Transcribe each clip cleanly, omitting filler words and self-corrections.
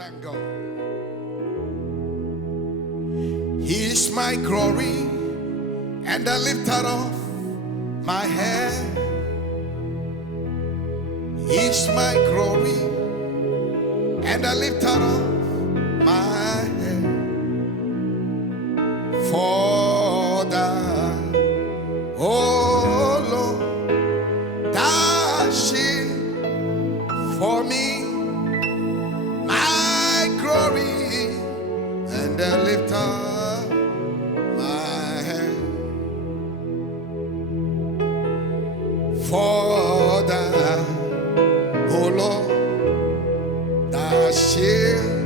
Thank God. He is my glory and the lifter of my head. He is my glory and the lifter of my head. For that, oh Lord, that shield for me, my glory and the lifter my head. For that, oh Lord, that shield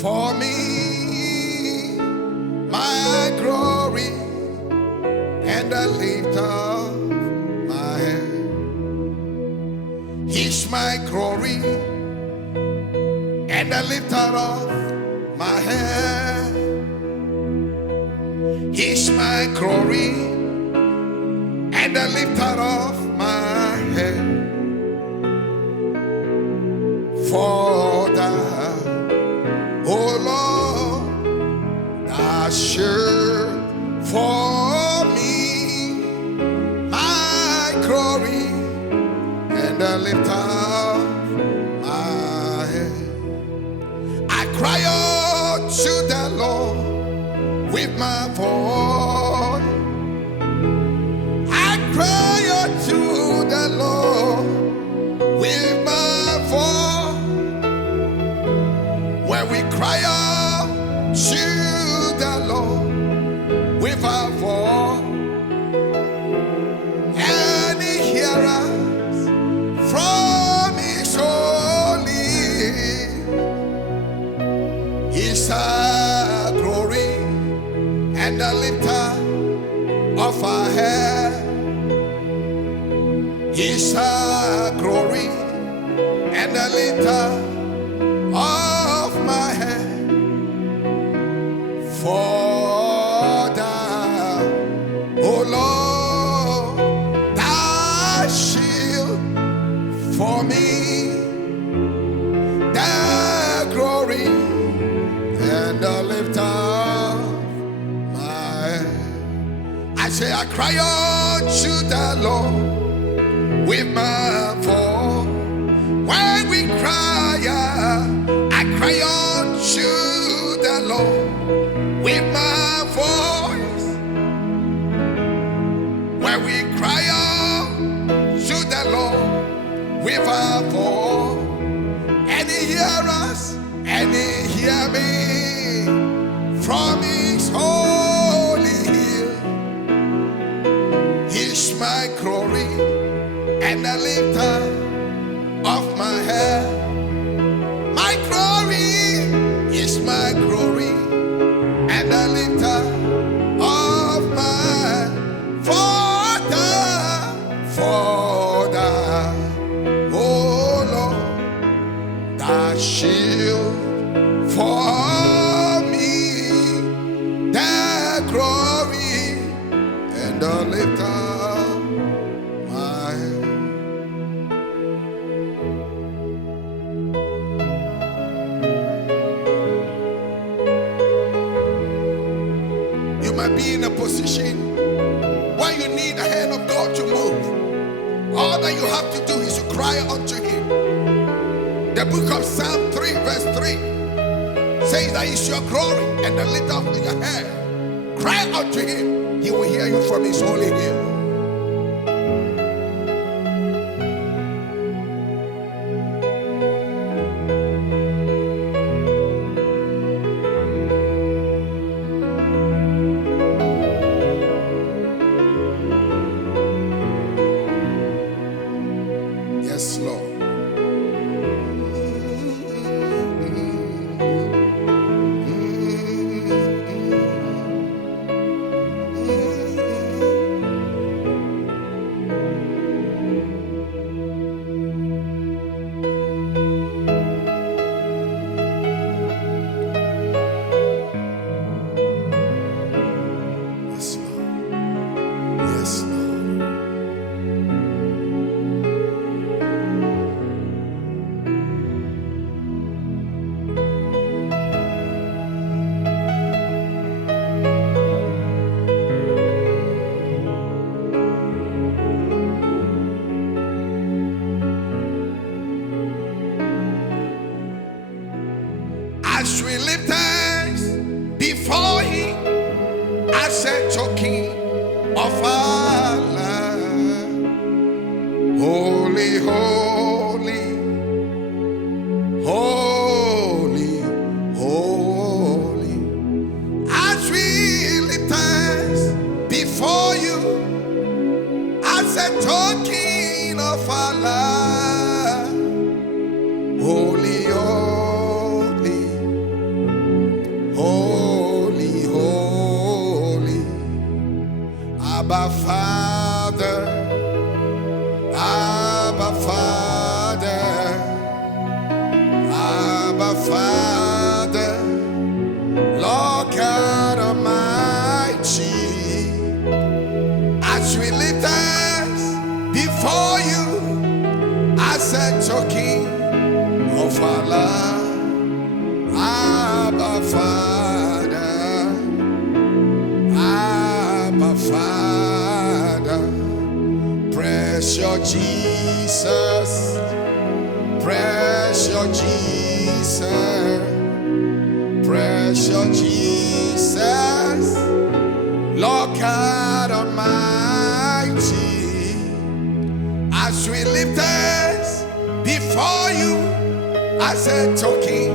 for me, my glory and the lifter my head. He's my glory and the lifter of my head. He's my glory and the lifter of my head. For that, oh Lord, that shield for me, my glory and the lifter of my head. I cry out to the Lord with my voice. I cry out to the Lord with my voice. When we cry out to the Lord with our voice, and He hears us from His holy. He's our glory and the lifter of our head. He's our glory and the lifter of my head. For that, oh Lord, that shield for me, the glory and the lifter of my head. I say I cry out to the Lord with my voice. When we cry out, I cry out to the Lord with my voice. When we cry out to the Lord with our voice, and He hears us, and He hears me from His holy hill. He's my glory and the lifter of my head. My glory is my glory and the lifter of my Father, oh Lord, that shield for me, the glory and the lifter. Be in a position where you need the hand of God to move. All that you have to do is to cry unto Him. The book of Psalm 3 verse 3 says that it's your glory and the lift up of your head. Cry unto Him, He will hear you from His holy hill. Yes, Lord. As we lift hands before Him, as a token of our love. Holy, holy, holy, holy. As we lift hands before You, as a token of our love. Holy, holy, holy, holy. Abba Father, Abba Father, Abba Father, Lord God Almighty. As we lift us before You, as a token of our love, Abba Father, Abba Father, precious Jesus, precious Jesus, precious Jesus, Lord God Almighty. As we lift us before You, as a token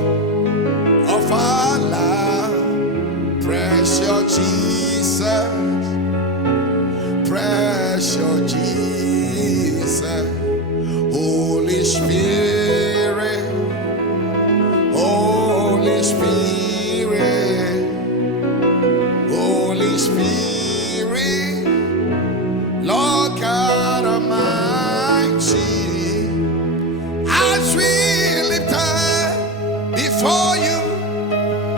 of our love, precious Jesus, precious Jesus, Holy Spirit, Holy Spirit, Holy Spirit, Lord God Almighty. As we lift her before You,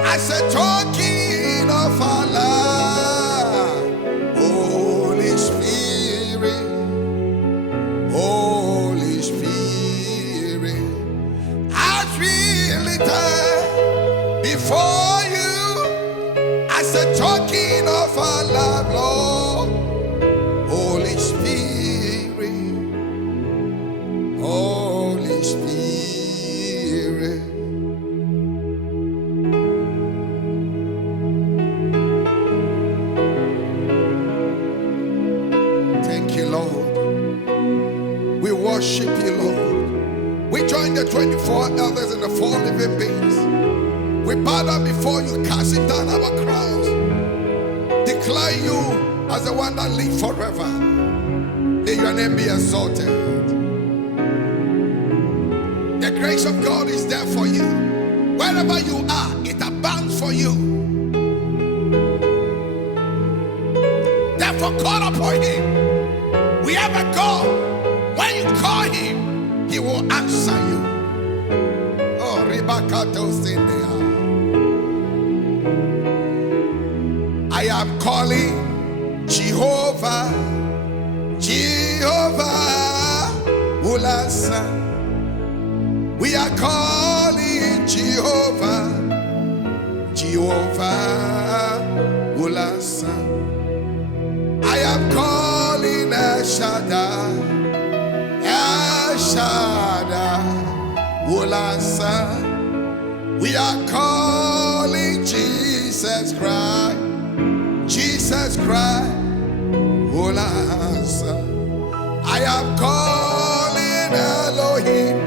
as a token of our love, Holy Spirit, Holy Spirit. As we lift her before You, as a token of our love, Lord, Holy Spirit, Holy Spirit. Thank You, Lord. We worship You, Lord. We join the 24 elders and the 4 living beings. We bow down before You, casting down our crowns, declare You as the one that lives forever. May Your name be exalted. The grace of God is there for you. Wherever you are, it abounds for you. Therefore, call upon Him. Wherever God, when you call Him, He will answer you. Oh, Ribakato Sindea. I am calling Jehovah, Jehovah will answer. We are calling Jehovah, Jehovah will answer. I am calling El Shaddai, El Shaddai will answer. We are calling Jesus Christ, Jesus Christ will answer. I am calling Elohim,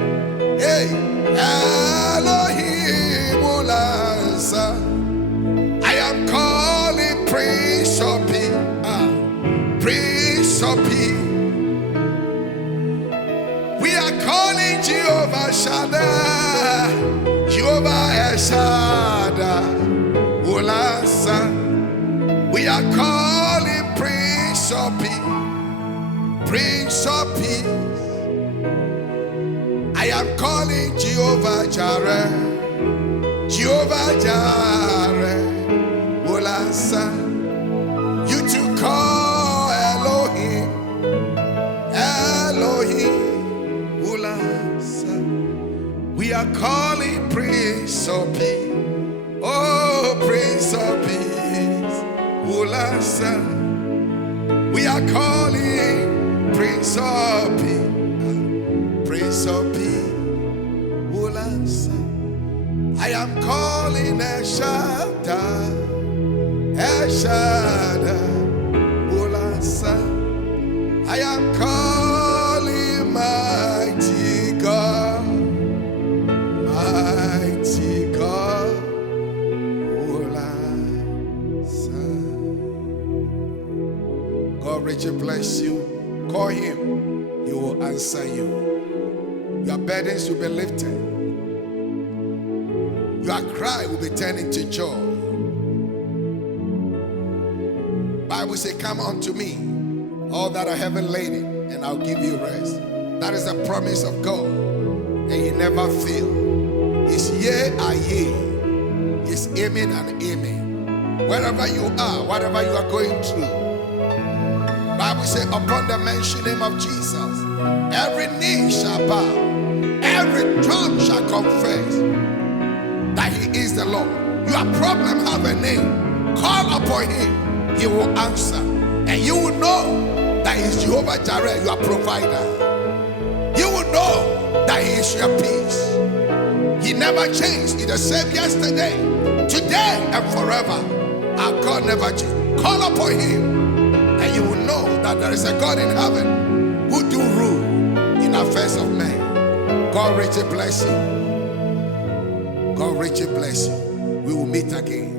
hey, Elohim will answer. I am calling Prince of Peace, Prince of Peace. We are calling Jehovah Shaddai, Jehovah El Shaddai will answer. We are calling Prince of Peace, Prince of Peace. I am calling Jehovah Jireh, Jehovah Jireh will answer. You to call Elohim, Elohim will answer. We are calling Prince of Peace, oh Prince of Peace will answer. We are calling Prince of Peace, Prince of Peace will answer. I am calling I am calling mighty God, mighty God, will answer. God richly bless you. Call him, he will answer you. Your burdens will be lifted. Your cry will be turned into joy. Bible says, come unto me, all that are heavy laden, and I'll give you rest. That is the promise of God, and he never fails. His yea and yea, his amen and amen. Wherever you are, whatever you are going through, Bible says, upon the mention name of Jesus, every knee shall bow, every tongue shall confess that he is the Lord. Your problem have a name. Call upon him, he will answer, and you will know that he is Jehovah Jireh, your provider. You will know that he is your peace. He never changed. He's the same yesterday, today, and forever. Our God never changed. Call upon him, and you will know that there is a God in heaven who do rule in affairs of men. God richly bless you. God richly bless you. We will meet again.